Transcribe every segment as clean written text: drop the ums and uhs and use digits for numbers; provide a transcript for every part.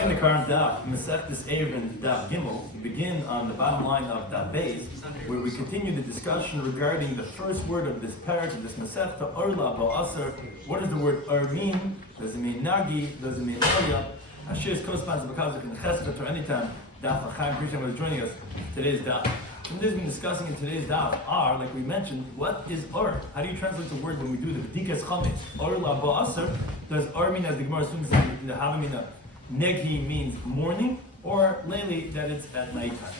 begin the current Daf, Mesechtes Erevin Daf Gimel. We begin on the bottom line of Daf Beis, where we continue the discussion regarding the first word of this parak, of this Mesechta, Orla Ba'asar. What does the word Or mean? Does it mean Nagi? Does it mean Orya? Ashir's co-sponsor Bakazik and Chesed or anytime. Daf Chaim, appreciate for joining us. Today's Daf. What we've been discussing in today's Daf are, like we mentioned, what is Or? How do you translate the word when we do the B'dikas Chametz? Orla Ba'asar. Does Or mean, as the Gemara assumes in the Havamina, Negi means morning, or Leili, that it's at nighttime.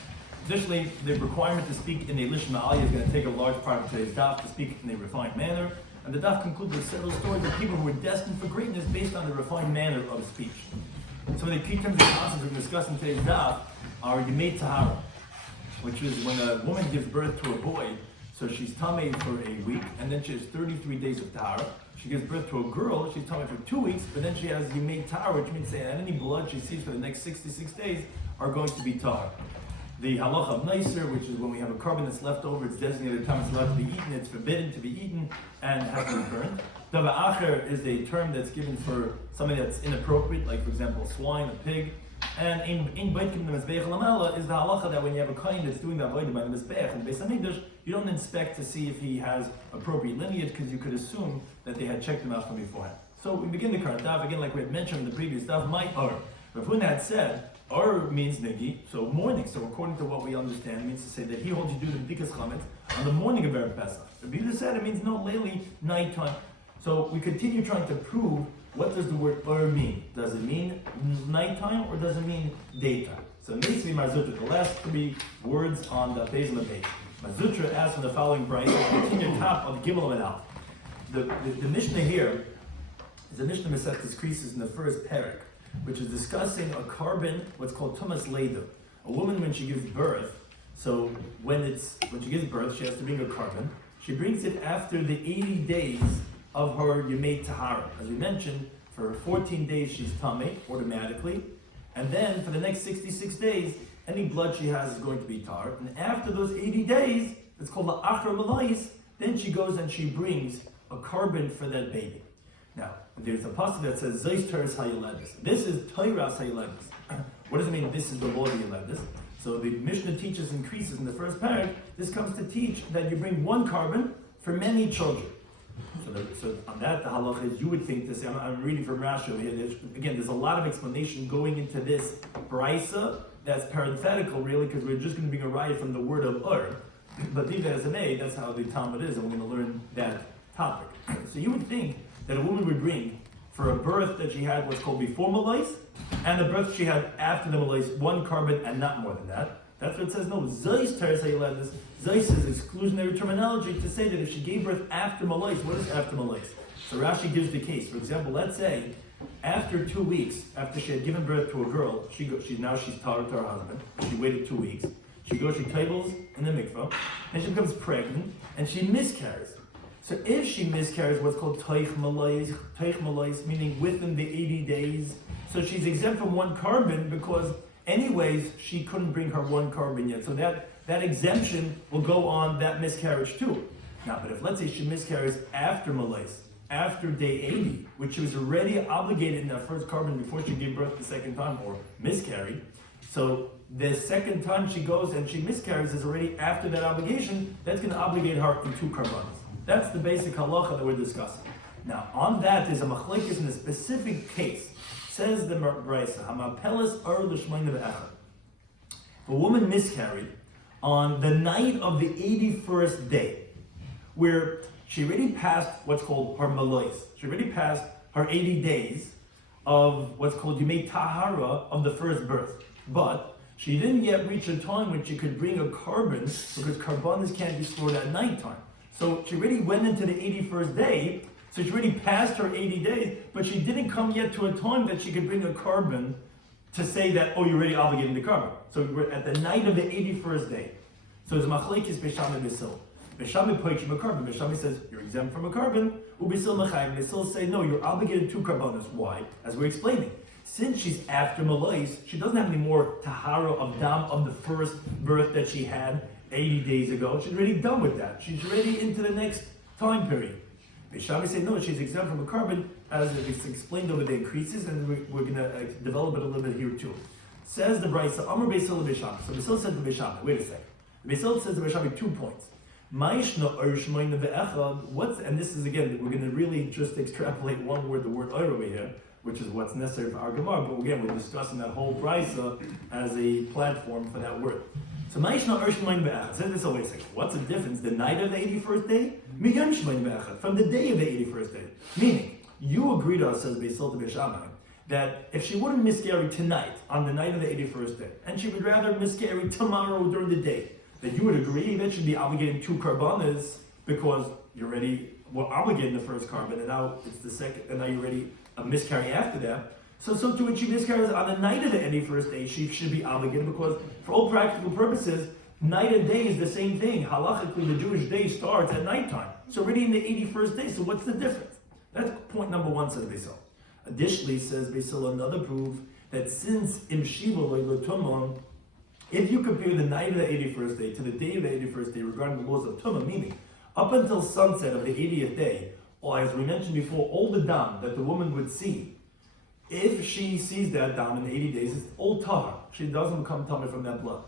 Additionally, the requirement to speak in a Lishon Ma'aliyah is going to take a large part of today's Daf, to speak in a refined manner. And the Daf concludes with several stories of people who were destined for greatness based on the refined manner of speech. Some of the key terms and concepts we're discussing in today's Daf are Yomei Tahara, which is when a woman gives birth to a boy, so she's tamei for a week, and then she has 33 days of Tahara. She gives birth to a girl, she's tamei for 2 weeks, but then she has Yomei Tahara, which means that any blood she sees for the next 66 days are going to be Tahara. The halacha of Neiser, which is when we have a carbon that's left over, it's designated a time it's allowed to be eaten, it's forbidden to be eaten, and has to be burned. Dava Acher is a term that's given for something that's inappropriate, like for example, swine, a pig. And in Baitkim the Mizbeach Lamela is the halacha that when you have a kohen that's doing the avodah by the Mizbeach and Beis Hamikdash, you don't inspect to see if he has appropriate lineage, because you could assume that they had checked him out from beforehand. So we begin the current Daf, again like we had mentioned in the previous Daf, my Or. Rav Huna had said, Or means Negi, so morning. So according to what we understand, it means to say that he holds you do the B'dikas Chametz on the morning of Erev Pesach. Rabbi Yehuda said it means no, Leili, nighttime. So we continue trying to prove, what does the word Or mean? Does it mean nighttime or does it mean daytime? So Meisvi Marzutra, the last three words on the page of the page. Marzutra asks in the following brayso, continue top of Gimel and Al. The Mishnah here is the Mishnah Mesechtes Krisis in the first parak, which is discussing a carbon, what's called Tumas Leda. A woman when she gives birth, so when she gives birth, she has to bring a carbon. She brings it after the 80 days of her Yomei Tahara. As we mentioned, for 14 days she's tamei automatically, and then for the next 66 days, any blood she has is going to be tar. And after those 80 days, it's called the Achra Malais, then she goes and she brings a carbon for that baby. Now, there's a passage that says, Zeis Teres HaYeledis. This is Teiras HaYeledis. What does it mean, this is the law of Yeledis? So the Mishnah teaches in Krisis in the first paragraph, this comes to teach that you bring one carbon for many children. So on that, the halacha is, you would think this, I'm reading from Rashi here, there's a lot of explanation going into this brisa that's parenthetical really, because we're just going to bring a raya from the word of Ur. But leave that as an A, that's how the Talmud is, and we're going to learn that topic. So you would think that a woman would bring, for a birth that she had what's called before Malais, and a birth she had after the Malais, one carbon and not more than that. That's what it says, no, Zeis Teres HaYeledis. Zeis is exclusionary terminology to say that if she gave birth after Malais, what is after Malais? So Rashi gives the case. For example, let's say, after 2 weeks, after she had given birth to a girl, she's tar to her husband, she waited 2 weeks, she tables in the mikvah, and she becomes pregnant, and she miscarries. So if she miscarries what's called Teich Malais, meaning within the 80 days, so she's exempt from one carbon because anyways, she couldn't bring her one carbon yet. So that exemption will go on that miscarriage too. Now, but if let's say she miscarries after Malais, after day 80, which she was already obligated in that first carbon before she gave birth the second time or miscarried, so the second time she goes and she miscarries is already after that obligation, that's going to obligate her in 2 carbones. That's the basic halacha that we're discussing. Now, on that, there's a machlekes in a specific case. Says the brisa, Hamapelis Or L'Shmeina V'Echad. A woman miscarried on the night of the 81st day, where she already passed what's called her Malais. She already passed her 80 days of what's called Yomei Tahara of the first birth. But she didn't yet reach a time when she could bring a carbon, because carbonas can't be stored at nighttime. So she already went into the 81st day, so she already passed her 80 days, but she didn't come yet to a time that she could bring a carbon to say that, oh, you're already obligated to carbon. So we're at the night of the 81st day. So it's machlekes Beishami Bisil. Beishami poichim a carbon. Beishami says, you're exempt from a carbon. Ubisil machayim. Bisil say, no, you're obligated to carbonas. Why? As we're explaining. Since she's after Malais, she doesn't have any more tahara of dam of the first birth that she had 80 days ago. She's already done with that. She's already into the next time period. Beis Shammai say no, she's exempt from a carbon, as it's explained over the increases, and we're going to develop it a little bit here too. Says the Brisa, Amar Beis Hillel Beis Shammai. So Beis Hillel said to Beis Shammai, wait a second. Beis Hillel says to Beis Shammai 2 points. What's, and this is again, we're going to really just extrapolate one word, the word oir over here, which is what's necessary for our Gemara, but again, we're discussing that whole Brisa as a platform for that word. So Ma'ishna Oir Shmoin Be'echad. Say this, wait a second. What's the difference? The night of the 81st day? Miyom Shmoin Be'echad. From the day of the 81st day. Meaning, you agree to us, says Beis Hillel to Beis Shammai, that if she wouldn't miscarry tonight, on the night of the 81st day, and she would rather miscarry tomorrow during the day, that you would agree that she'd be obligating 2 karbanas because you already were obligating the first carbon, and now it's the second, and now you're already miscarrying after that. So too, when she miscarries on the night of the 81st day, she should be obligated because, for all practical purposes, night and day is the same thing. Halachically, the Jewish day starts at nighttime. So already in the 81st day, so what's the difference? That's point number 1, says Beis Hillel. Additionally, says Beis Hillel, another proof that since im shiva lo'tumah, if you compare the night of the 81st day to the day of the 81st day regarding the laws of tumah, meaning up until sunset of the 80th day, or as we mentioned before, all the dam that the woman would see, if she sees that dam in the 80 days, it's all tahar. She doesn't become tumah from that blood.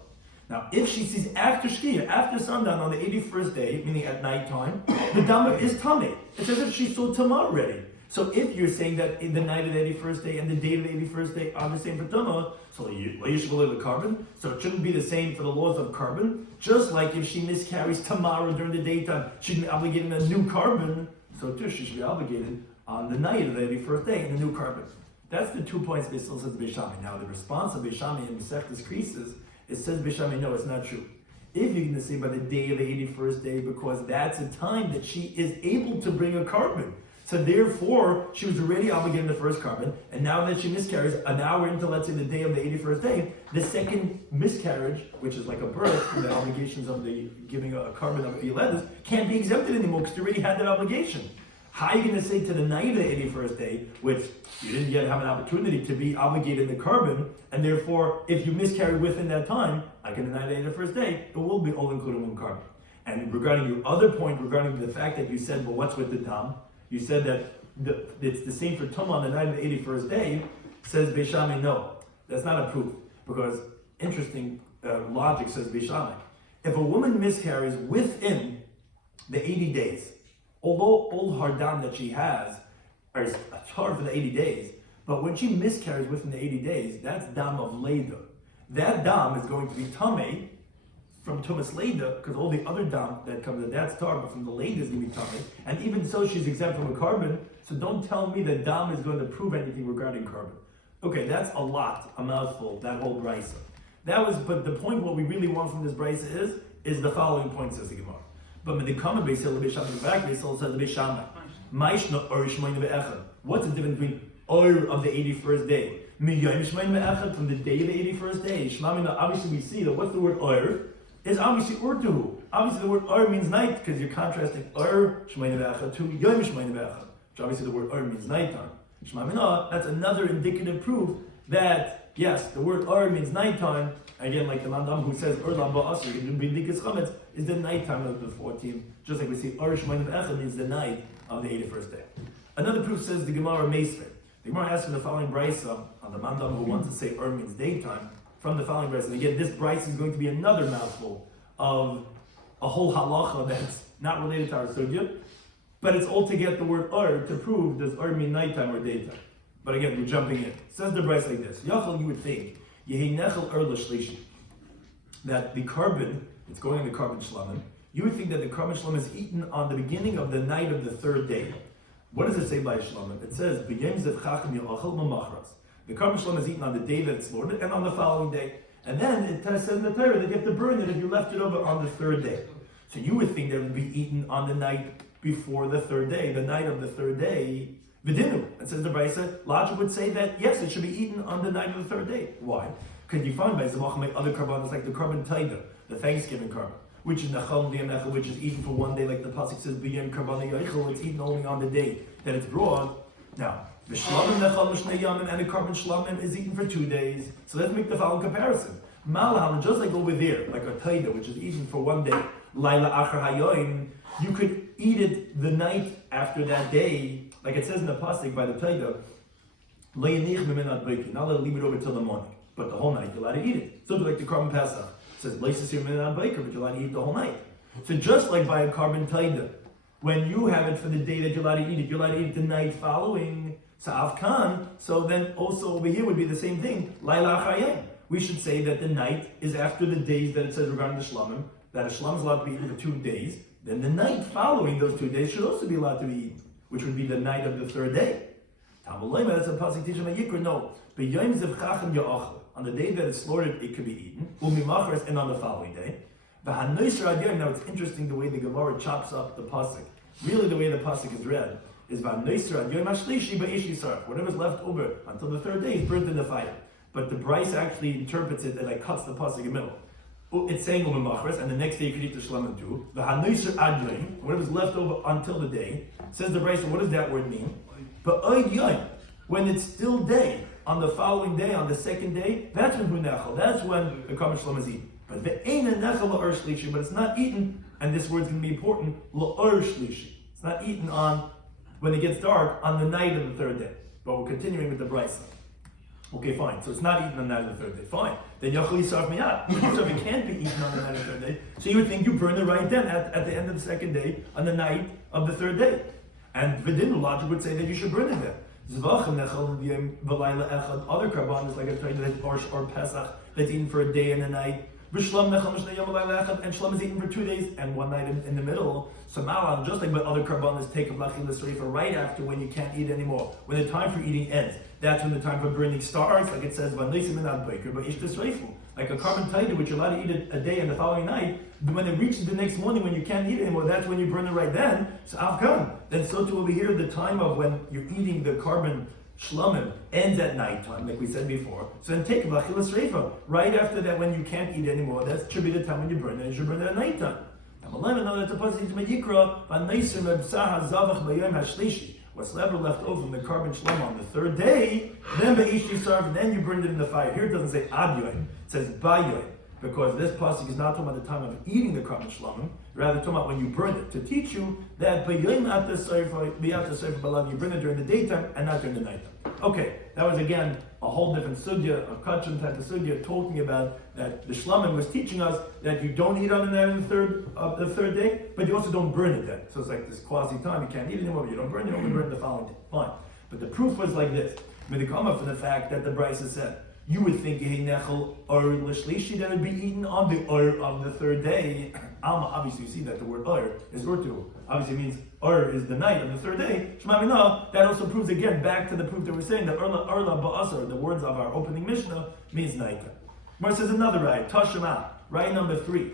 Now, if she sees after shkia, after sundown on the 81st day, meaning at nighttime, the dam is tummy. It's as if she saw tumah already. So if you're saying that in the night of the 81st day and the day of the 81st day are the same for tumah, so the carbon, so it shouldn't be the same for the laws of carbon. Just like if she miscarries tomorrow during the daytime, she'd be obligated a new carbon, so too she should be obligated on the night of the 81st day in the new carbon. That's the 2 points Beis Hillel says Beis Shammai. Now the response of Beis Shammai in Masechtas Krisis, it says Beis Shammai, no, it's not true. If you're going to say by the day of the 81st day, because that's a time that she is able to bring a carbon. So therefore, she was already obligated the first carbon, and now that she miscarries, an hour into, let's say, the day of the 81st day, the second miscarriage, which is like a birth, the obligations of the giving a carbon of Yoledes, can't be exempted anymore because you already had that obligation. How are you going to say to the night of the 81st day, which you didn't yet have an opportunity to be obligated in the carbon, and therefore, if you miscarry within that time, like in the night of the 81st day, it will be all included in carbon. And regarding your other point, regarding the fact that you said, well, what's with the dam? You said that it's the same for tumah on the night of the 81st day, says Beis Shammai, no, that's not a proof. Because, interesting logic, says Beis Shammai. If a woman miscarries within the 80 days, although all her dam that she has is hard for the 80 days, but when she miscarries within the 80 days, that's dam of Leda. That dam is going to be tameh from Tumas Leda, because all the other dam that comes, that's tar, but from the Leda is going to be tameh. And even so, she's exempt from a carbon, so don't tell me that dam is going to prove anything regarding carbon. Okay, that's a mouthful, that whole brisa. But the point, what we really want from this brisa is the following point, says the Gemara. But when they come in Beis Hillel, Beis Shammai, back, Beis Hillel says the Beis Shammai. Ma'ishna Oir Shmoin Be'echad. What's the difference between Oir of the 81st day? Miyom Shmoin Be'echad, from the day of the 81st day. Shmamina, obviously we see that what's the word Oir? Is obviously urtuhu. Obviously the word Oir means night, because you're contrasting Oir Shmoin Be'echad to Yom Shmoin Be'echad. Which obviously the word Oir means nighttime. Shmamina, that's another indicative proof that, yes, the word Oir means nighttime. Again, like the Mandam who says Oir Lamba Asr, is the nighttime of the 14th. Just like we see Oir Shmoin Be'echad means the night of the 81st day. Another proof says the Gemara Meisvei. The Gemara asks in the following brisa on the Mandam who wants to say Oir means daytime. From the following brisa. And again, this brisa is going to be another mouthful of a whole halacha that's not related to our sugya, but it's all to get the word Oir to prove does Oir mean nighttime or daytime. But again, we're jumping in. It says the brisa like this. Yachal, you would think, Yehi nechel Oir l'shlishi, that the carbon, it's going on the carbon shlamim, you would think that the carbon shlamim is eaten on the beginning of the night of the 3rd day. What does it say by shlamim? It says, B'yem zev chacham yochel b'machras. The carbon shlam is eaten on the day that it's slaughtered and on the following day. And then it says in the Torah that you have to burn it if you left it over on the 3rd day. So you would think that it would be eaten on the night before the 3rd day, the night of the 3rd day, Vidinu. And says the Brisa, logic would say that yes, it should be eaten on the night of the 3rd day. Why? Because you find by Zavachim other carbonos like the carbon taida, the Thanksgiving carbon, which is Nachal Nechal, which is eaten for one day, like the pasuk says, B'yem Karbon Yochel, it's eaten only on the day that it's brought. Now, the shlamim nechal l'shnei yamim and the carbon shlamim is eaten for 2 days. So let's make the following comparison. Malaham, just like over there, like a taida, which is eaten for 1 day, laila achar hayoim, you could eat it the night after that day, like it says in the pasuk by the Torah, not let it leave it over till the morning, but the whole night you're allowed to eat it. So like the carbon Pesach it says, but you're allowed to eat the whole night. So just like by a carbon Torah, when you have it for the day that you're allowed to eat it, you're allowed to eat it the night following. So then also over here would be the same thing. Laila Chayim. We should say that the night is after the days that it says regarding the shlamim, that a shlam is allowed to be eaten for 2 days. Then the night following those 2 days should also be allowed to be eaten, which would be the night of the 3rd day. That's a pasuk teaching a yikra. No, on the day that it's slaughtered, it could be eaten. And on the following day. Now it's interesting the way the Gemara chops up the pasuk. Really, the way the pasuk is read is whatever's left over until the 3rd day is burnt in the fire. But the Bryce actually interprets it that like cuts the pasuk in the middle. It's saying and the next day you could eat the shlamim too. Whatever's left over until the day. Says the Bryce, what does that word mean? But when it's still day, on the following day, on the 2nd day, that's when hunechel. That's when the carbon shlam is eaten. But the ein nechel la'or shlishi, but it's not eaten, and this word's going to be important, la'or shlishi. It's not eaten on, when it gets dark, on the night of the 3rd day. But we're continuing with the Bryce. Okay, fine. So it's not eaten on the night of the 3rd day. Fine. Then yachal yisarf miyad. So it can't be eaten on the night of the 3rd day. So you would think you burn it right then, at the end of the 2nd day, on the night of the 3rd day. And Vidinu logic would say that you should burn it there. Other karbanos, like I told you, or Pesach, that's eaten for a day and a night. And shlam is eaten for 2 days and 1 night in the middle. So malan, just like other karbanos, take a blachilas reifa right after when you can't eat anymore. When the time for eating ends, that's when the time for burning starts. Like it says, like a carbon taida, which you're allowed to eat it a day and the following night. When it reaches the next morning, when you can't eat it anymore, that's when you burn it right then. So avkan. Then so too over here, the time of when you're eating the carbon shlamim ends at nighttime, like we said before. So then take a blachilas reifa right after that when you can't eat anymore. That should be the time when you burn it. You should burn it at nighttime. What's left over from the carbon shlam on the 3rd day, then then you burned it in the fire. Here it doesn't say ad yoim, it says ba yoim, because this pasuk is not talking about the time of eating the carbon shlamim, rather talking about when you burn it, to teach you that you burn it during the daytime and not during the nighttime. Okay, that was again a whole different sugya, a kachim type of sugya, talking about that the shlamim was teaching us that you don't eat on the night of the 3rd day, but you also don't burn it then. So it's like this quasi time, you can't eat anymore, but you don't burn it, you only burn it the following day. Fine. But the proof was like this. I mean, they come up from the fact that the Bryce said, you would think nechel or l'shlishi that would be eaten on the of the 3rd day. Alma, obviously you see that the word is urtu. Obviously it means is the night of the 3rd day. Shema, that also proves again back to the proof that we're saying that orla ba'asar, the words of our opening Mishnah, means night. Mar says another right, Tashema, right number 3,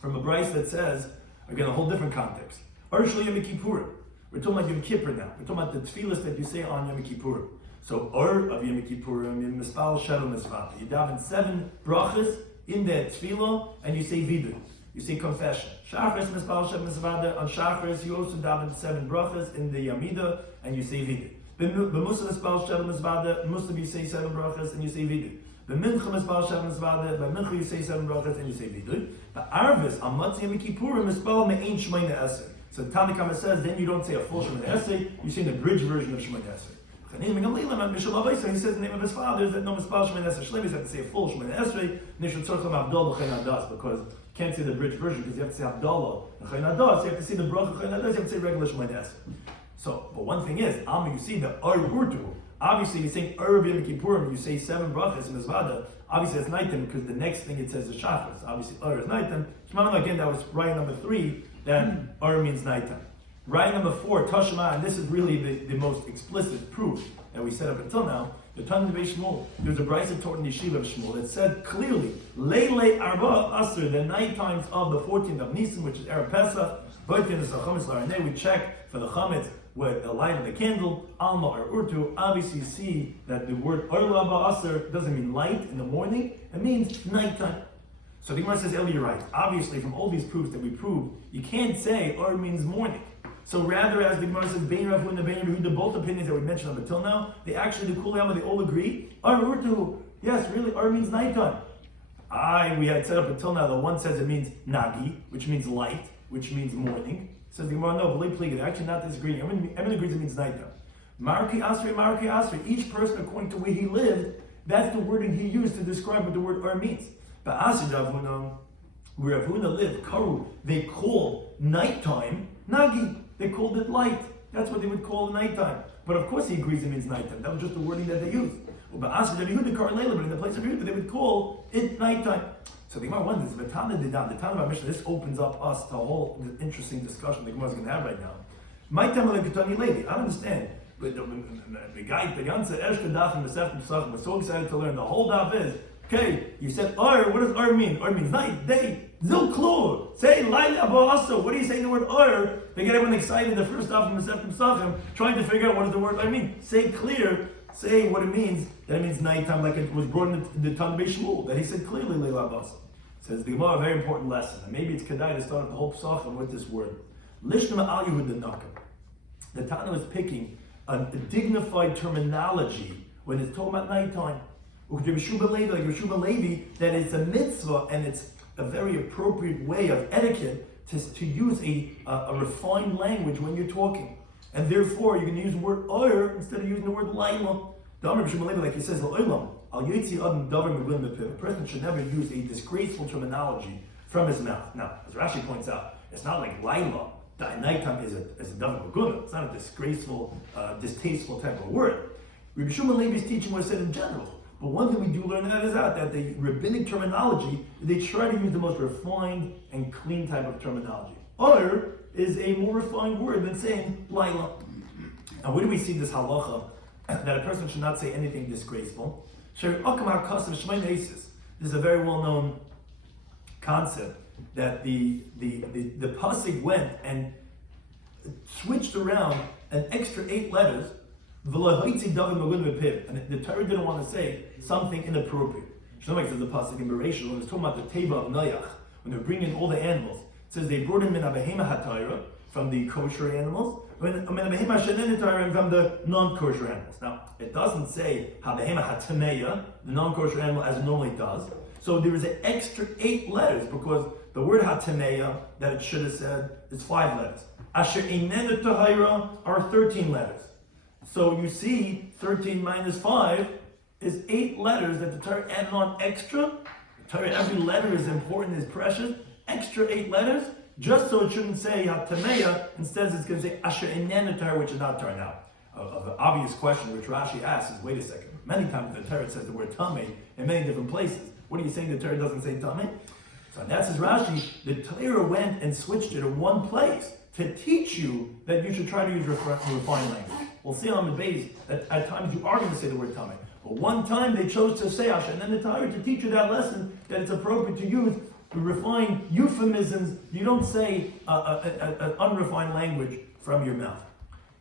from a Bryce that says, again a whole different context. Shli Yom Kippurim. We're talking about Yom Kippur now. We're talking about the tefillas that you say on Yom Kippurim. So of Yom Kippurim, Yom Mispal Shalom Misvata. You daven 7 brachas in that tefillah, and you say vidu. You say confession. Shachris Mispal Shalom Misvata. On Shachris, you also daven 7 brachas in the Yamida, and you say vidu. B'Musa Mispal Shalom Misvata. Muslim, you say 7 brachas and you say vidu. B'Mincha Mispal Shalom Misvata. B'Mincha, you say 7 brachas and you say vidu. B'Arvis on Matzah Yom Kippurim Mispal Me'ein Shmeina Esrei. So Tanakama says, then you don't say a full Shemona Esrei, you say the bridge version of Shemona Esrei. He says the name of his father is that no Mispal Shemona Esrei Shlemis, you have to say a full Shemona Esrei, Nishon Tzorcham Abdol B'Chayin Adas, because you can't say the bridge version, because you have to say Abdallah B'Chayin Adas, you have to say the Bracha B'Chayin Adas, you have to say regular Shemona Esrei. So, but one thing is, you see the Urtu, obviously you're saying Yom Kippurim, you say 7 brachas in Mizvada, obviously it's nighttime, because the next thing it says is Shachris, obviously is nighttime. Again, that was right number 3, that means nighttime. Right number 4, Tashma, and this is really the most explicit proof that we set up until now. The Talmud of Shmuel, there's a brayso taught in the Yeshiva of Shmuel that said clearly, Leilei Arba Asr, the night times of the 14th of Nisan, which is Erev Pesach, both in the Chametz Laraneh, we check for the Chametz with the light of the candle, Alma or Urtu. Obviously, you see that the word Arba Asr doesn't mean light in the morning, it means nighttime. So the Gemara says, Eli, you're right. Obviously, from all these proofs that we proved, you can't say Ar means morning. So rather, as the Gemara says, Bein Rav and Bein Yehuda, both opinions that we mentioned up until now, they actually, the Kuliyama, they all agree. Ar Urtu, yes, really, Ar means nighttime. We had said up until now, the one says it means Nagi, which means light, which means morning. Says the Gemara, no, believe please, actually not disagreeing. Everyone agrees it means nighttime. Marki Asri. Each person, according to where he lived, that's the wording he used to describe what the word Ar means. But Asri Davuna, where Rav Huna lived, Karu, they called nighttime Nagi. They called it light. That's what they would call nighttime. But of course he agrees it means nighttime. That was just the wording that they used. But Asri Davuna Kar Leila, but in the place of Yehuda, they would call it nighttime. So the Gemara wonders, the Tana of our Mishnah, this opens up us to a whole interesting discussion the Gemara is going to have right now. My Tamal Ketani Levi, I don't understand. But the guy, the ganze erste Daf in Pesachim Daf, was so excited to learn. The whole Daf is, okay, you said Ar, what does Ar mean? Ar means night, day, Zil Klur. Say Laila Ba'aso. What do you say the word Ar? They get everyone excited, the first Daf in Pesachim Daf, trying to figure out what does the word Ar mean. Say clear, say what it means, that it means nighttime, like it was brought in the Tanbei Shmuel, that he said clearly Laila Ba'aso. Says the Gemara, a very important lesson, and maybe it's kedai to start the whole Pesachim with this word. Lishna Al Yehud Naka. The Tana was picking a dignified terminology when it's talking about nighttime. Like Rabbi Shloimy Levi, that it's a mitzvah and it's a very appropriate way of etiquette to use a refined language when you're talking. And therefore, you're going to use the word Or instead of using the word Laila. The Rabbi Shloimy Levi, like he says, a person should never use a disgraceful terminology from his mouth. Now, as Rashi points out, it's not like Laila. Nighttime is a davar meguna. It's not a disgraceful, distasteful type of word. Rabbi Shloimy Levi's teaching was said in general. But one thing we do learn that the rabbinic terminology, they try to use the most refined and clean type of terminology. Or is a more refined word than saying Laila. And where do we see this halacha that a person should not say anything disgraceful? This is a very well-known concept that the pasuk went and switched around an extra 8 letters, and the Torah didn't want to say something inappropriate. Shlomo says the pasuk in Bereshit when it's talking about the teva of Noach, when they're bringing all the animals, it says they brought him in abehema hatayra from the kosher animals, and from the non-kosher animals. Now it doesn't say habehema hatameya, the non-kosher animal, as it normally does. So there is an extra 8 letters because the word hatameya that it should have said is 5 letters. Asher einenu tahira are 13 letters. So you see, 13 minus 5 is 8 letters that the Torah added on extra. The Torah, every letter is important, is precious. Extra 8 letters, just so it shouldn't say hatameya. Instead, it's going to say asher einenu tahira, which is not Torah. Now, the obvious question which Rashi asks is, wait a second. Many times the Torah says the word tamei in many different places. What are you saying the Torah doesn't say tamei? So that says Rashi, the Torah went and switched it in one place to teach you that you should try to use refined language. We'll see on the base that at times you are going to say the word tamei. But one time they chose to say asher, and then the Torah to teach you that lesson that it's appropriate to use refined euphemisms. You don't say an unrefined language from your mouth.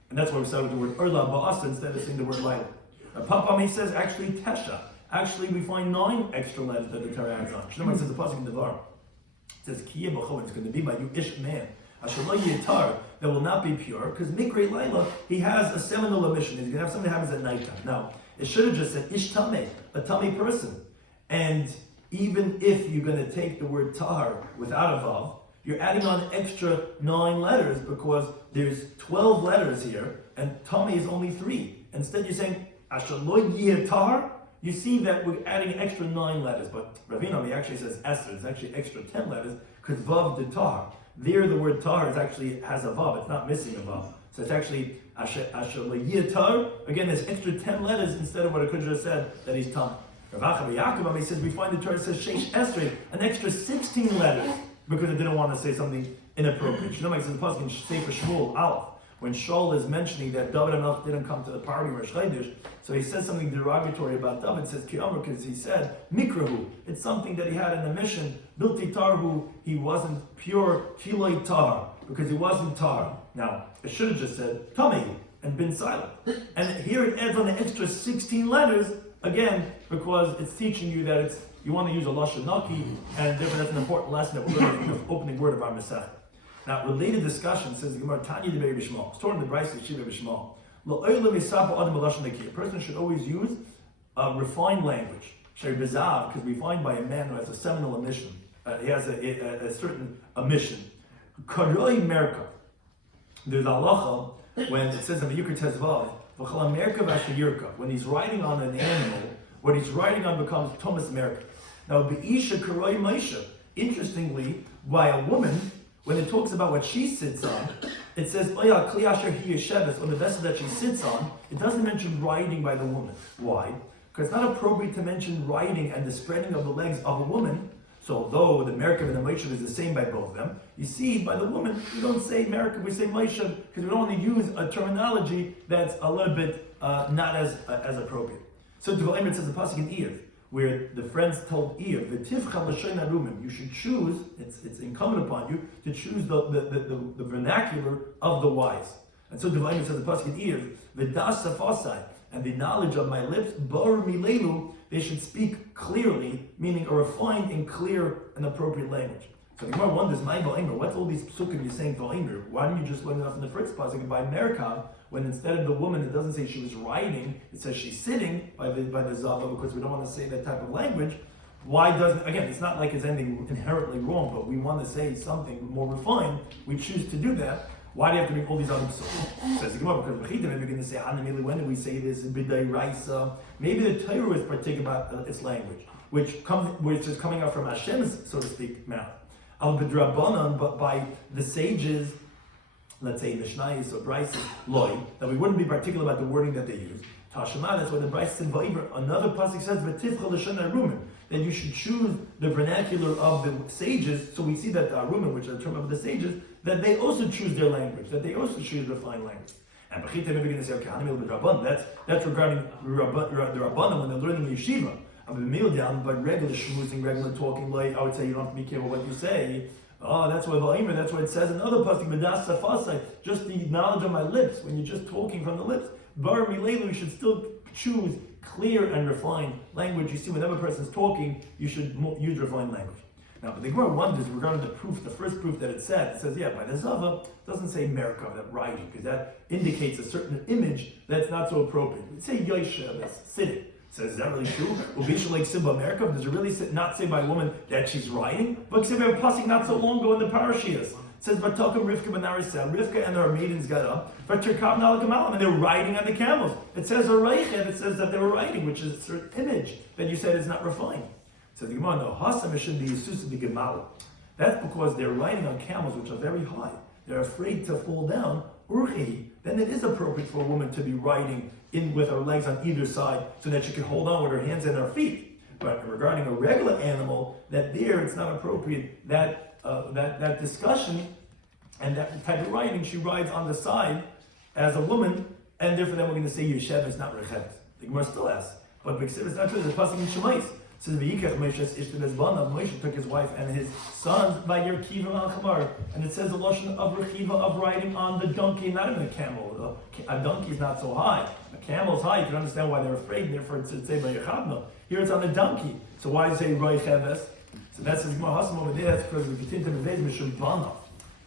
And that's why we started with the word Erla Ba'asa instead of saying the word Laila. Papami says actually Tesha. Actually, we find 9 extra letters that the Torah adds on. Shlomo says the pasuk in Devar. It says Kiyeh B'chol. It's going to be by you ish man. Ashaloi Yitar, that will not be pure, because Mikrei Laila, he has a seminal emission. He's going to have something that happens at nighttime. Now, it should have just said Ish Tameh, a tummy person. And even if you're going to take the word Tahar without a vav, you're adding on extra 9 letters because there's 12 letters here, and Tameh is only 3. Instead, you're saying Ashaloi Yitar. You see that we're adding extra 9 letters, but Ravina, he actually says Esther. It's actually extra 10 letters because vav de Tahar. There, the word tar is actually has a vav. It's not missing a vav. So it's actually asher leyitar. Again, there's extra 10 letters instead of what I could have said that he's tam. Rav Yaakov, he says we find the Torah says sheish esrei, an extra 16 letters because it didn't want to say something inappropriate. You know, like the pasuk in Sefer Shmuel Aleph, when Shaul is mentioning that David HaMelech didn't come to the party Rosh Chodesh, so he says something derogatory about David. Says Kiyomer because he said mikrahu. It's something that he had in the mission. Bilti tarhu, he wasn't pure. Kiloi tar, because he wasn't tar. Now it should have just said tamei and been silent. And here it adds on the extra 16 letters again because it's teaching you that you want to use a lashon naki, and therefore that's an important lesson that we're going to the opening word of our Masech. Now, related discussion says the Gemara Tanya de Rabbi Shloimo. It's torn in the Brayso of Rabbi Shloimo. A person should always use a refined language. Because we find by a man who has a seminal emission, he has a certain emission. Karoi merka. there's halacha when it says in the Yukar Tezvav, when he's riding on an animal, what he's riding on becomes Thomas Merkah. Now, Be'isha Karoi Maisha, interestingly, by a woman, when it talks about what she sits on, it says, Oya Kliyasher Hi Yesheves, on the vessel that she sits on, it doesn't mention riding by the woman. Why? Because it's not appropriate to mention riding and the spreading of the legs of a woman. So although the Merkah and the Maishav is the same by both of them, you see, by the woman, we don't say Merkah, we say Maishav, because we don't want to use a terminology that's a little bit not as appropriate. So Devalim, it says the pasuk in Eiv, where the friends told Eiv, you should choose, it's incumbent upon you to choose the vernacular of the wise. And so Devalim, it says the pasuk in Eiv, V'das safasai, and the knowledge of my lips, bar milelu, they should speak clearly, meaning a refined and clear and appropriate language. So the Gemara wonders, my Va'imr, what's all these psukim you're saying Va'imr? Why don't you just learn it off in the first pasuk by Merkah, when instead of the woman, it doesn't say she was riding, it says she's sitting by the Zava, because we don't want to say that type of language. Why doesn't, again, it's not like it's anything inherently wrong, but we want to say something more refined, we choose to do that. Why do you have to bring all these other psukim? Says the Gemara, because maybe we're going to say, when did we say this in B'day Raisa? Maybe the Torah is particular about its language, which is coming out from Hashem's, so to speak, mouth. Al B'drabanan, but by the sages, let's say Mishnayos or Bryce, Loy, that we wouldn't be particular about the wording that they use. Tashema, that's what the Bryce said, another pasuk says, V'tifcha l'shan arumin, that you should choose the vernacular of the sages. So we see that the arumin, which is the term of the sages, that they also choose their language, that they also choose refined language. And B'chita, maybe we're going to say, okay, that's regarding the Rabbanim when they're learning yeshiva. I'm a meal down, but regular schmoozing, regular talking, like I would say you don't have to be careful what you say. Oh, that's why Va'imr, that's what it says in other pasuk, B'das safasai, just the knowledge of my lips, when you're just talking from the lips. Bar milelu, you should still choose clear and refined language. You see, whenever a person's talking, you should use refined language. Now, but the Gemara wonders regarding the proof, the first proof that it says, by the Zava, it doesn't say Merkah, that riding, because that indicates a certain image that's not so appropriate. It say Yosha, that's sitting. It says, is that really true? Ubisha like Simba Merkah, does it really not say by a woman that she's riding? But we have a passing not so long ago in the Parashiyas. It says, Bataka Rivka Banarisel, Rivka and her maidens got up, Vatirkav Nalakamalam, and they're riding on the camels. It says it says that they were riding, which is a certain image that you said is not refined. So the Gemara, no, Hasam should be Yisus the Gemala. That's because they're riding on camels which are very high. They're afraid to fall down. Urchi, then it is appropriate for a woman to be riding in with her legs on either side so that she can hold on with her hands and her feet. But regarding a regular animal, that there it's not appropriate. That discussion and that type of riding, she rides on the side as a woman, and therefore then we're going to say Yeshev is not Recheves. The Gemara still asks, but B'ksiv is not true. There's a pasuk in Shemais. It says V'yikach Moshe Ishtav Ezbanav. Moshe took his wife and his sons by your kiva al chamar, and it says the lashon of rechiva, of riding on the donkey, not even a camel. A donkey is not so high. A camel is high. You can understand why they're afraid. And therefore, it's say by Yechavna. Here it's on the donkey. So why does it say Recheves? So that's his Gemara Hasam over there. That's because we continue to Mevez Mishum Banav.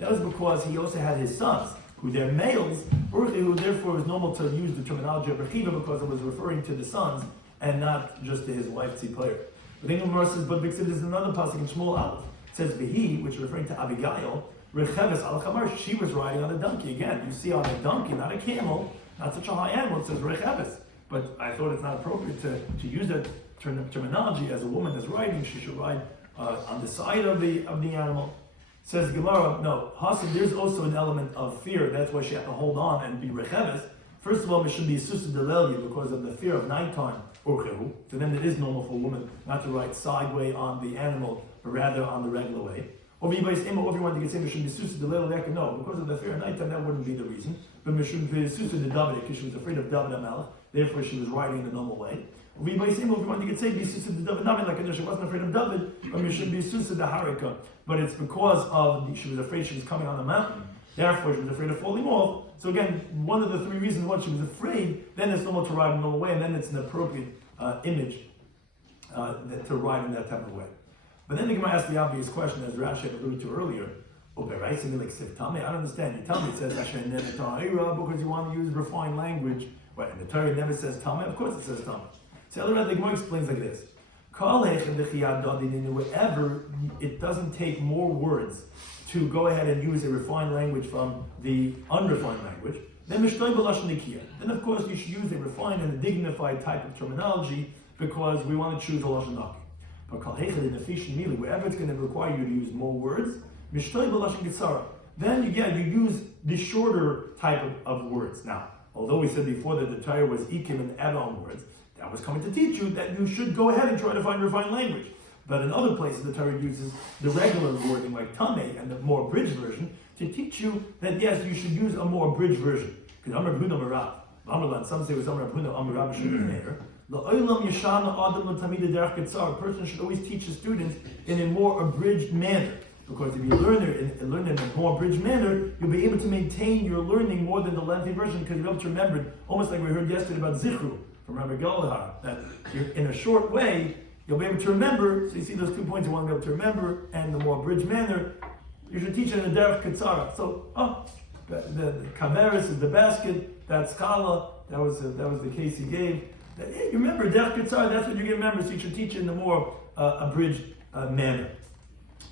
That was because he also had his sons, who they're males, who therefore it was normal to use the terminology of rechiva because it was referring to the sons and not just to his wife Tzipor. But then Gemara says, but because there's another pasuk in Shmuel Aleph. It says Behi, which is referring to Abigail, Recheves al Chamar. She was riding on a donkey. Again, you see on a donkey, not a camel, not such a high animal. It says Recheves. But I thought it's not appropriate to use that terminology as a woman is riding. She should ride on the side of the animal. Says Gemara, no, Hasan, there's also an element of fear. That's why she had to hold on and be Recheves. First of all, it should be Susa Delelya because of the fear of nighttime. So then it is normal for a woman not to ride sideways on the animal, but rather on the regular way. Or if you want to get saying, it should be Susa Delelya. No, because of the fear of nighttime, that wouldn't be the reason. But it should be Susa de David, because she was afraid of David HaMelech. Therefore, she was riding in the normal way. Or if you want to get say, be Susa de David, like she wasn't afraid of David, but it should be Susa de Harika. But it's because she was afraid she was coming on the mountain. Therefore, she was afraid of falling off. So again, one of the three reasons why she was afraid, then it's normal to ride in a normal way, and then it's an appropriate image to ride in that type of way. But then the Gemara asks the obvious question, as Rashi alluded to earlier. I don't understand. You tell me it says because you want to use refined language. But in the Torah it never says Tameh. Of course it says Tameh. So the Gemara explains like this. Wherever it doesn't take more words to go ahead and use a refined language from the unrefined language, then of course you should use a refined and a dignified type of terminology because we want to choose a lashon naki. But wherever it's going to require you to use more words, then you use the shorter type of words. Now, although we said before that the Torah was ikim and add-on words, that was coming to teach you that you should go ahead and try to find refined language. But in other places, the Torah uses the regular wording like tameh and the more abridged version to teach you that yes, you should use a more abridged version. Because Amar B'Huna Marav, some say it was Amar B'Huna Amar Rabbi Shloimy Meir. A person should always teach his students in a more abridged manner. Because if you learn it in a more abridged manner, you'll be able to maintain your learning more than the lengthy version because you'll be able to remember it, almost like we heard yesterday about Zichru from Rabbi Galahar, that in a short way, you'll be able to remember. So you see those 2 points you want to be able to remember, and the more abridged manner, you should teach it in a derech katsara. So, the kaveris is the basket, that's kala, that was the case he gave. That, hey, you remember derech katsara, that's what you get remember, so you should teach it in the more abridged manner.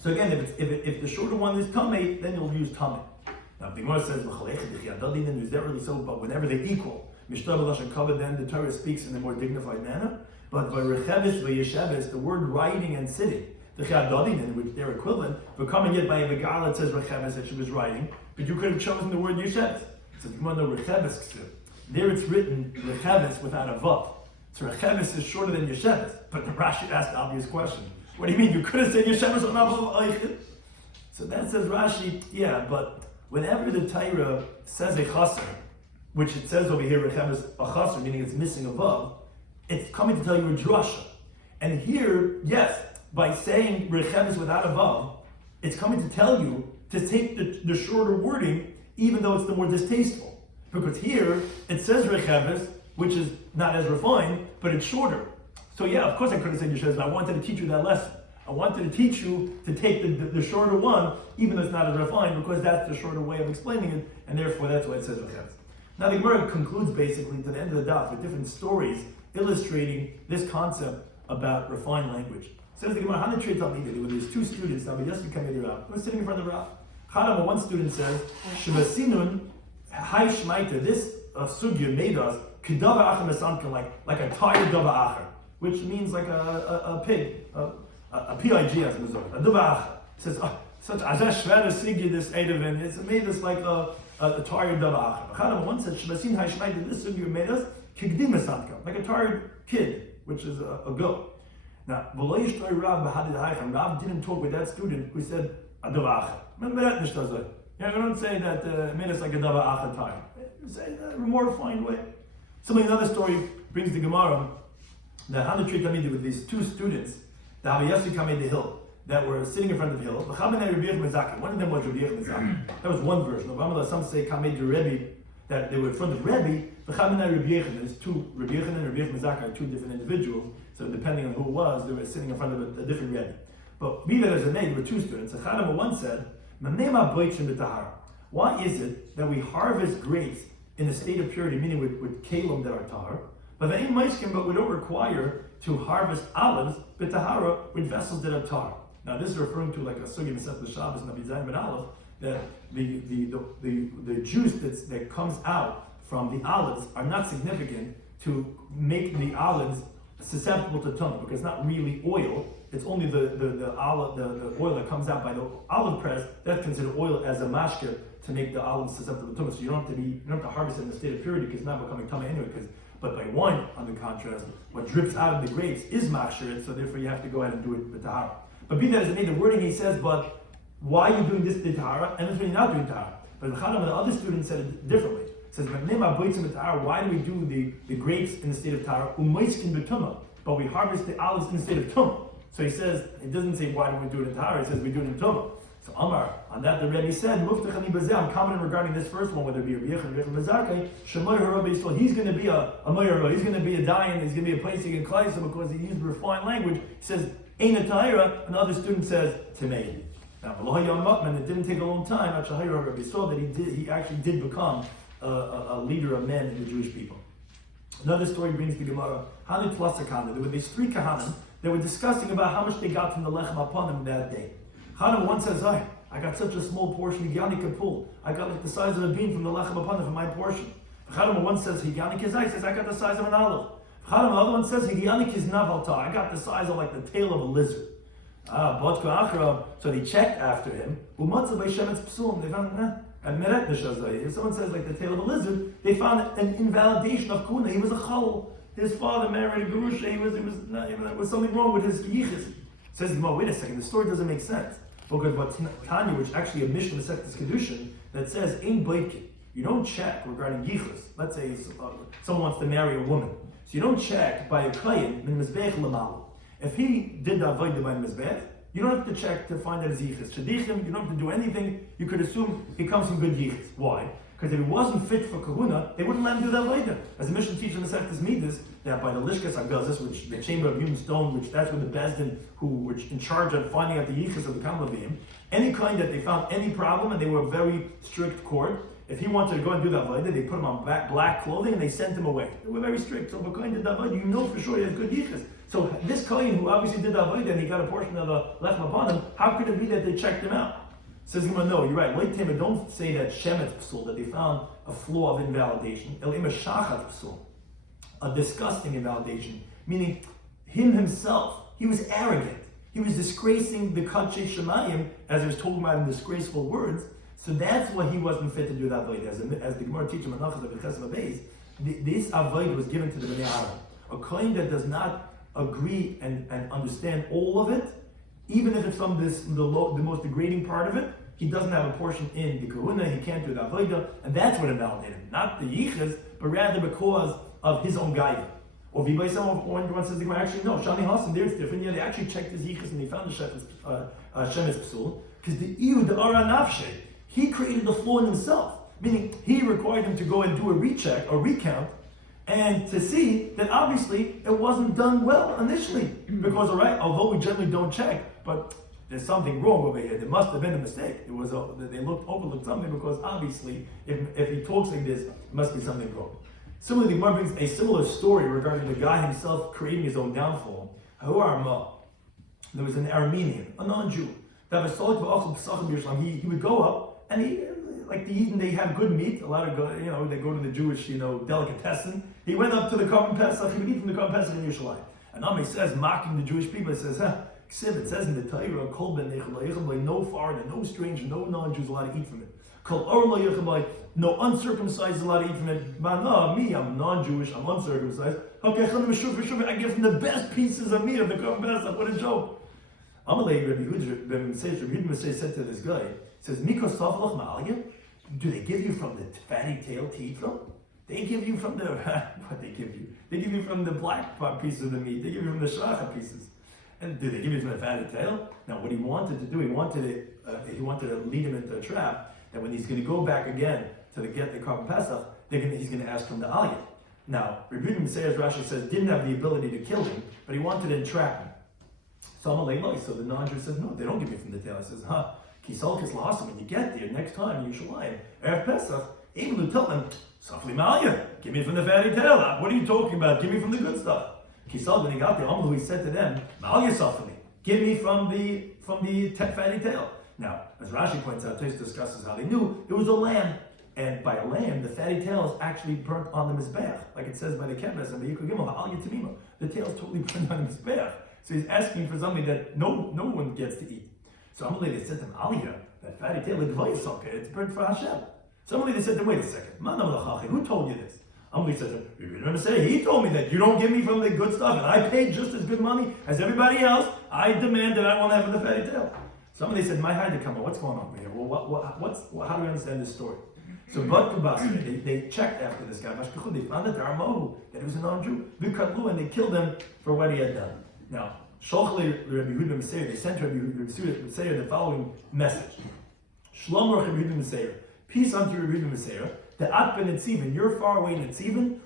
So again, if the shorter one is tameh, then you'll use tameh. Now, the Gemara says, is that really so? But whenever they equal, then the Torah speaks in a more dignified manner. But by recheves v'yesheves, the word writing and sitting, the chadadin, which they're equivalent, but coming yet by a begala, it says recheves that she was writing, but you could have chosen the word yesheves. So the Gemara recheves, there it's written recheves without a vav. So recheves is shorter than yesheves. But Rashi asked the obvious question. What do you mean? You could have said Yesheves on Avav Eichid? So that says Rashi, yeah, but whenever the Torah says a chaser, which it says over here, Recheves a chaser, meaning it's missing a vav, it's coming to tell you a drasha. And here, yes, by saying Recheves without a vav, it's coming to tell you to take the shorter wording, even though it's the more distasteful. Because here, it says Recheves, which is not as refined, but it's shorter. So yeah, of course I could have said Yesheves, but I wanted to teach you that lesson. I wanted to teach you to take the shorter one, even though it's not as refined, because that's the shorter way of explaining it, and therefore that's why it says Yesheves. Now the Gemara concludes basically to the end of the daf with different stories illustrating this concept about refined language. Says the Gemara, Hanatri Talmidei, there were these two students, Rabbi Yossi came to Rav, who was sitting in front of Rav. Chadam, one student says, Shvasinun, Hai Shmaita, this sugya made us, Kedava Achim Esankan, like a tired Dava Acher, which means like a pig, a pig as Mizor, a Dava Acher. Says, such Azash Shvada Sigya, this Edavin, it's made us like a tired Dava Acher. Chadam, one says, Shvasin Hai Shmaita, this sugya made us, Kigdim Esankan, like a tired kid, which is a goat. Now, Rav didn't talk with that student who said a dava acher. Remember that? We don't say that it made us like a dava acher time. Say that in a more refined way. Somebody, another story brings the Gemara that Hanatri Talmidei with these two students, the Rabbi Yossi came the hill, that were sitting in front of the hill. One of them was Rabbi Yechon. That was one version. Some say Kamei to Rebbe, that they were in front of Rebbe. There's two Rabbi Yechon and Rabbi Yechon are two different individuals. So depending on who it was, they were sitting in front of a different Rebbe. But be that as it may, there were two students. Chadam one said, why is it that we harvest grapes in a state of purity, meaning with kalim that are tahar, but we don't require to harvest olives b'tahara with vessels that are tahar? Now this is referring to like a sugi Masechet Shabbos Navi Zayin ben Aleph, that the juice that comes out from the olives are not significant to make the olives susceptible to tumah, because it's not really oil. It's only the oil that comes out by the olive press that's considered oil as a mashke to make the olives susceptible to tumah. So you don't have to harvest it in a state of purity because it's not becoming tumah anyway. But by wine, on the contrast, what drips out of the grapes is mashke, so therefore you have to go ahead and do it with tahara. But be that as it may, the wording he says, but why are you doing this with tahara and this when you're not doing tahara? But the Chadam and the other student said it differently. It says, why do we do the grapes in the state of tahara? But we harvest the olives in the state of tumah. So he says, it doesn't say why do we do it in tahara, it says we do it in tumah. So Amar, on that the Rebbe said, I'm commenting regarding this first one, whether it be Rabbi Yechon or Rabbi Mazakei, Shemoy Rabbi Yisrael, he's going to be a Moyer, he's going to be a Dayan, he's going to be a Pesachim in Klaisa because he used refined language. He says, Ein a Tahira, another student says, Tamei. Now, it didn't take a long time, Rabbi Yisrael, that he actually did become a leader of men in the Jewish people. Another story brings the Gemara. Hanu Tlasar Kahana. There were these three Kahanim that were discussing about how much they got from the Lechem Apanim that day. Chana one says, I got such a small portion, Higyani Kapul. I got like the size of a bean from the Lechem Apanim for my portion. Chana one says, Higyani Kizai, says, I got the size of an olive. Chana the other one says, Higyani Kiznavalta, I got the size of like the tail of a lizard. So they checked after him. They found, if someone says like the tail of a lizard, they found an invalidation of kuna. He was a chal. His father married a gerusha. There was something wrong with his yichus. Says Gemara, wait a second, the story doesn't make sense. Because what Tanya, which actually a Mishnah Masechtas Kedushin, that says in Bleikin, you don't check regarding yichus. Let's say someone wants to marry a woman, so you don't check by a kohen min mizbech l'malu. If he did the avodah by mizbech, you don't have to check to find out his yichus. Shadichim, you don't have to do anything. You could assume he comes from good yichus. Why? Because if he wasn't fit for kahuna, they wouldn't let him do that later. As the Mishnah teaches in the Masechtas Midas, that by the Lishkas Hagazis, which the chamber of human stone, which that's where the Bezdin, who were in charge of finding out the yichus of the Kamlavim, any kind that they found any problem, and they were a very strict court, if he wanted to go and do that avodah, they put him on black clothing and they sent him away. They were very strict. So if a kohen did that avodah, you know for sure he has good yichus. So this kohen who obviously did that avodah and he got a portion of the lechem upon him, how could it be that they checked him out? Says Gemara, no, you're right. Like Timur, don't say that shemet psul, that they found a flaw of invalidation. El ima shachat psul, a disgusting invalidation, meaning him himself, he was arrogant. He was disgracing the Kadshe Shemayim, as he was talking about in disgraceful words. So that's why he wasn't fit to do that avodah. As the Gemara teaches Menachos of B'Chesed Beis, this avodah was given to the Bnei Aaron. A kohen that does not agree and understand all of it, even if it's from the most degrading part of it, he doesn't have a portion in the kahuna. He can't do the avodah, and that's what invalidated him. Not the yichus, but rather because of his own guidance. Or Vibay someone says the Gemara, actually no, Shani Hassan there it's different. Yeah, they actually checked his yichus and they found the shemes psul because the iu the ara nafshe. He created the flaw in himself, meaning he required him to go and do a recheck, a recount, and to see that obviously it wasn't done well initially. Because, all right, although we generally don't check, but there's something wrong over here. There must have been a mistake. They overlooked something because obviously, if he talks like this, it must be something wrong. Similarly, the Gemara brings a similar story regarding the guy himself creating his own downfall. There was an Aramean, a non-Jew. He would go up. And he, like the Eden, they have good meat. A lot of they go to the Jewish, delicatessen. He went up to the Korban Pesach. He would eat from the Korban Pesach in Yerushalayim. And Ami says, mocking the Jewish people, it says, it says in the Torah, Kol ben nechel, no foreigner, no stranger, no non-Jews allowed to eat from it. Kol or lo no uncircumcised is allowed to eat from it. No, me, I'm non-Jewish, I'm uncircumcised. Okay, I give from the best pieces of meat of the Korban Pesach. What a joke! Amalei Rabbi Yehuda said to this guy, says, do they give you from the fatty tail to eat from? They give you from the, what they give you? They give you from the black pieces of the meat. They give you from the shracha pieces. And do they give you from the fatty tail? Now what he wanted to do, he wanted to lead him into a trap, that when he's going to go back again to get the Korban Pesach, he's going to ask from the aliyah. Now, Rabbi Yehuda Rashi says, didn't have the ability to kill him, but he wanted to entrap him. So the non-Jew says, no, they don't give me from the tail. He says, Kisalkis Lahasa, when you get there next time in Yerushalayim, Erev Pesach, able to tell them, Safli Malya, give me from the fatty tail. What are you talking about? Give me from the good stuff. Kisal, when he got there, he said to them, Malya Safli, give me from the fatty tail. Now, as Rashi points out, Tais discusses how they knew it was a lamb. And by a lamb, the fatty tail is actually burnt on the Mizbeach. Like it says by the Keves and the Yikul Gimel, Ha'al Yitamima. The tail is totally burnt on the Mizbeach. So he's asking for something that no one gets to eat. So Amalei, they said to him, Aliyah, that fatty tail, it's burnt for Hashem. So Amalei, they said to him, wait a second, who told you this? Amalei said to him, you remember saying, he told me that you don't give me from the good stuff, and I paid just as good money as everybody else. I demand that I want to have the fatty tail. So Amalei said, my hide to come on, what's going on here? Well, how do we understand this story? So Bad Kabasi, they checked after this guy, they found that he was a non-Jew, and they killed him for what he had done. Now, Sholchle Rabbi Yehuda Meseir, they sent Rabbi Yehuda Meseir the following message. Shalom Rabbi Yehuda Meseir, peace unto Rabbi Yehuda Meseir, the At Ben Netziven, you're far away in Netziven,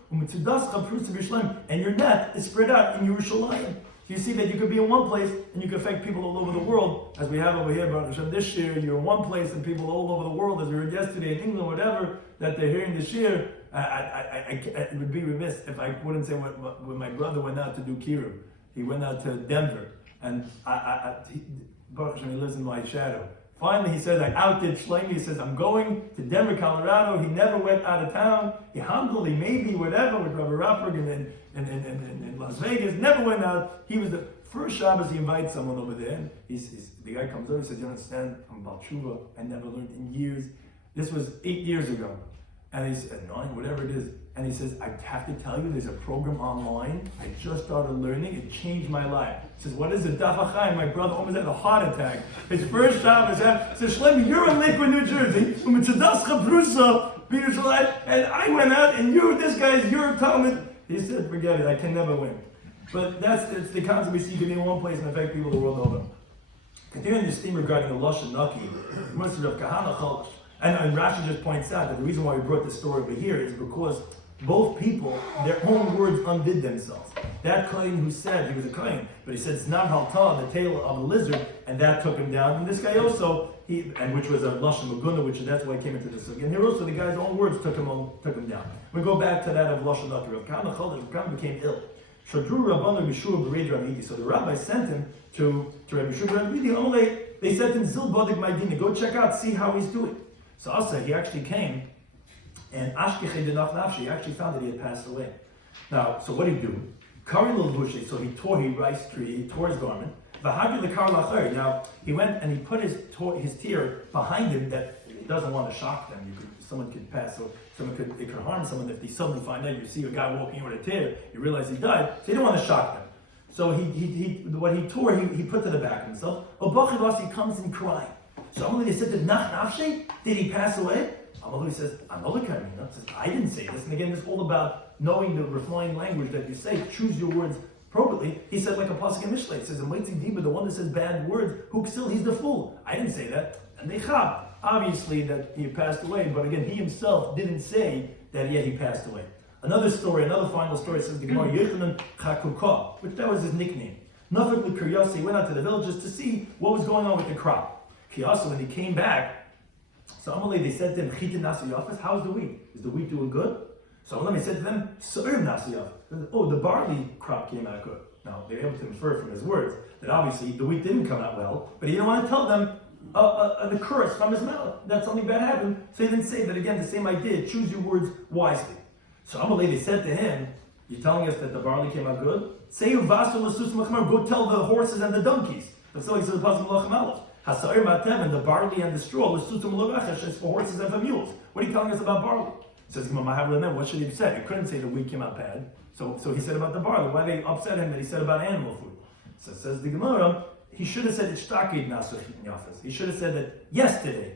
and your net is spread out in Yerushalayim. So you see that you could be in one place and you can affect people all over the world, as we have over here, Baruch Hashem, this year, you're in one place and people all over the world, as we heard yesterday in England, whatever, that they're hearing this year, It would be remiss if I wouldn't say when my brother went out to do kiruv. He went out to Denver, and Baruch Hashem, he lives in my shadow. Finally, he says, I outdid Shloimy. He says, I'm going to Denver, Colorado. He never went out of town. He humbly, maybe, whatever, with Rabbi Rappberg in Las Vegas. Never went out. He was the first Shabbos he invites someone over there. And the guy comes over and says, you understand, I'm Baal Tshuva. I never learned in years. This was 8 years ago. And he said, 9, whatever it is. And he says, I have to tell you, there's a program online. I just started learning. It changed my life. He says, what is it? Daf Yomi. My brother almost had a heart attack. His first Shabbos. He says, Shloimy, you're in Lakewood, New Jersey. And I went out, and this guy's your Talmud. He said, forget it. I can never win. But it's the concept we see can be in one place and affect people the world over. Continuing this theme regarding the Lashon Naki, Mr. of Kahana Chalash. And Rashi just points out that the reason why we brought this story over here is because both people, their own words undid themselves. That Kohen who said, he was a Kohen, but he said it's not halta, the tail of a lizard, and that took him down. And this guy also, which was a Lashon Maguna, which that's why he came into this. Again, here also the guy's own words took him down. We go back to that of Lashon Naki. Rav Kahana became ill. So the rabbi sent him to Rabbi Shloimy. They sent him Zil Bodig Maidina, go check out, see how he's doing. So also he actually came, and he actually found that he had passed away. Now, so what did he do? So he tore his garment. Now he went and he put his tear behind him that he doesn't want to shock them. Someone could pass, so it could harm someone if they suddenly find out. You see a guy walking with a tear, you realize he died. So he didn't want to shock them. So what he tore, he put to the back of himself. He comes in crying. So Amalei said to Nach Nafshe, did he pass away? Amalei says, I didn't say this. And again, it's all about knowing the refined language that you say. Choose your words appropriately. He said like a pasuk in Mishlei. It says, the one that says bad words, he's the fool. I didn't say that. And they chab. Obviously that he passed away, but again, he himself didn't say that yet he passed away. Another final story says the Gemara Yechanan Chakuka, which that was his nickname. Nafik l'Kiryasi went out to the villages to see what was going on with the crop. Kiyasa, when he came back, so Amalei, they said to him, Chitin Nasi Yafas, how's the wheat? Is the wheat doing good? So Amalei said to them, Sa'ir Nasi Yafas. Oh, the barley crop came out good. Now, they were able to infer from his words that obviously the wheat didn't come out well, but he didn't want to tell them the curse from his mouth, that something bad happened. So he didn't say that again, the same idea, choose your words wisely. So Amalei, they said to him, you're telling us that the barley came out good? Say go tell the horses and the donkeys. That's like the Pasuk Melachim Aleph. Hasa'ir matem, and the barley and the straw is for horses and for mules. What are you telling us about barley? Says what should he have said? He couldn't say the wheat came out bad. So he said about the barley. Why they upset him that he said about animal food? So says the Gemara, he should have said Ishtakid Nasuch Yafas. He should have said that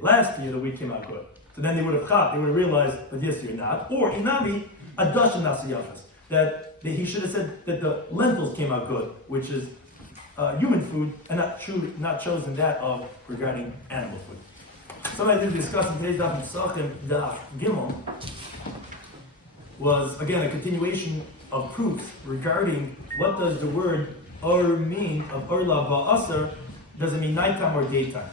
last year the wheat came out good. So then they would have realized that this year not. Or Inami Adash Nasuch Yafas. That he should have said that the lentils came out good, which is human food, and not chosen that of regarding animal food. Something I did discuss in today's Daf Pesachim Daf Gimel was again a continuation of proofs regarding what does the word or mean of Orla Ba'asar, does it mean nighttime or daytime?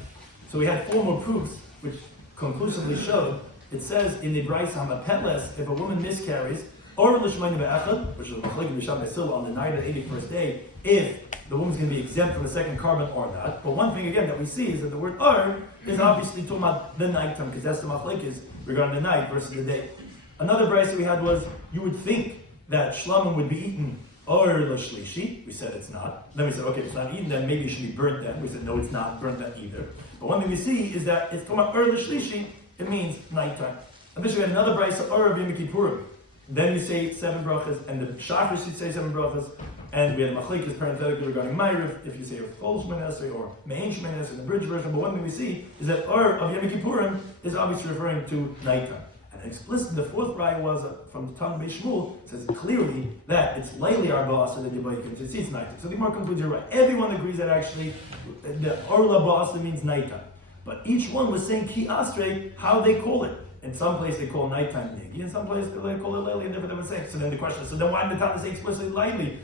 So we had 4 more proofs which conclusively showed, it says in the Brayso Hamapeles, if a woman miscarries, or L'Shmayim Be'echad, which is Machlekes B'Sham Be'Sil on the night of the 81st day, if the woman's going to be exempt from the second carbon or not. But one thing again that we see is that the word or is obviously talking about the nighttime, because that's the Machlekes regarding the night versus the day. Another Brayso we had was, you would think that Shlamim would be eaten or l'shlishi. We said it's not. Then we said, okay, if it's not eaten, then maybe it should be burnt then. We said, no, it's not burnt then either. But one thing we see is that it's talking about or l'shlishi, it means nighttime. And then we had another Brayso, or of Yom Kippurim. Then you say 7 brachas, and the Shachar should say 7 brachas, and we had Machlekes parenthetically regarding Ma'ariv, if you say a full Shemoneh Esrei or Me'en Shemoneh Esrei in the bridge version. But one thing we see is that or of Yom Kippurim is obviously referring to nighttime. And explicitly, the 4th brayah was from the Talmud Shmuel, says clearly that it's Leili Arba Asar that you can see it's nighttime. So the Gemara concludes you're right. Everyone agrees that actually the Orla Ba'asar means nighttime. But each one was saying Ki Asrei, how they call it. In some place they call nighttime nigi, in some place they call it layli, and they would say. So then the question is, so then why did the Tana say explicitly layli?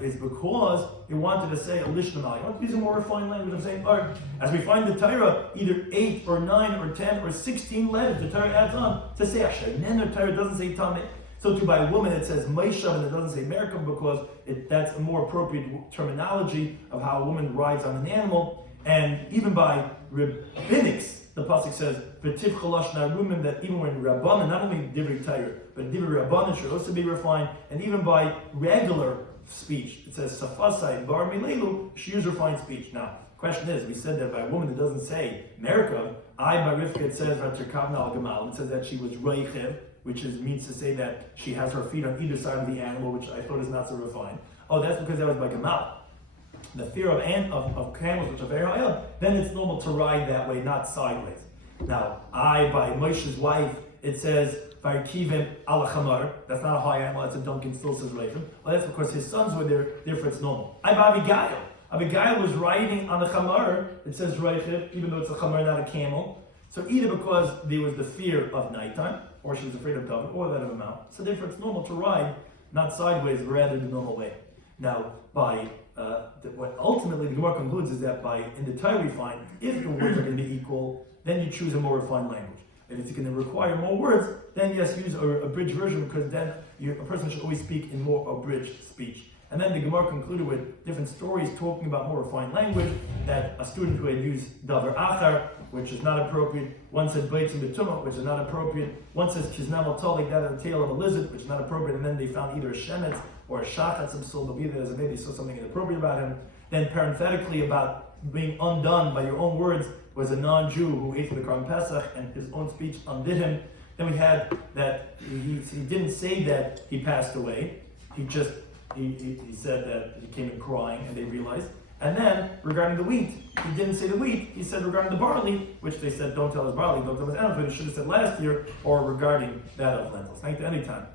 It's because he wanted to say a lishnamal. He wanted to use a more refined language of saying, or as we find the Torah, either 8 or 9 or 10 or 16 letters, the Torah adds on to say Asher. And then the Torah doesn't say Tameh. So too by a woman it says Meishav and it doesn't say Merkab because that's a more appropriate terminology of how a woman rides on an animal. And even by rabbinics, the pasuk says V'tiv chalash na'arumim, that even when Rabbanan, not only Divrei Torah, but Divrei Rabbanan should also be refined. And even by regular speech, it says Safasai bar milelu, she uses refined speech. Now, question is, we said that by a woman it doesn't say Merkab. I by Rivka it says Vaterkavna al Gamal. It says that she was Reichev, which means to say that she has her feet on either side of the animal, which I thought is not so refined. Oh, that's because that was by Gamal. The fear of camels, which are very high up, then it's normal to ride that way, not sideways. Now, by Moshe's wife, it says, Varkivim ala chamar. That's not a high animal, that's a donkey, still says Reichem. Well, that's because his sons were there, therefore it's normal. By Abigail. Abigail was riding on a chamar, it says Reichem, even though it's a chamar, not a camel. So either because there was the fear of nighttime, or she was afraid of David, or that of a mount. So therefore it's normal to ride, not sideways, rather the normal way. Now, what ultimately the Gemara concludes is that in the Torah we find, if the words are going to be equal, then you choose a more refined language. If it's going to require more words, then yes, use a abridged version, because then a person should always speak in more abridged speech. And then the Gemara concluded with different stories talking about more refined language, that a student who had used davar achar, which is not appropriate, one said beitzim b'tumah, which is not appropriate, one says chiznam al talik, that of the tail of a lizard, which is not appropriate, and then they found either a shemetz or a shachat, some soul, but either as a maybe saw something inappropriate about him. Then parenthetically about being undone by your own words was a non-Jew who ate the Korban Pesach and his own speech undid him. Then we had that he didn't say that he passed away. He said that he came in crying and they realized. And then regarding the wheat, he didn't say the wheat. He said regarding the barley, which they said don't tell us barley, don't tell us animals, but he should have said last year, or regarding that of lentils. Thank you anytime.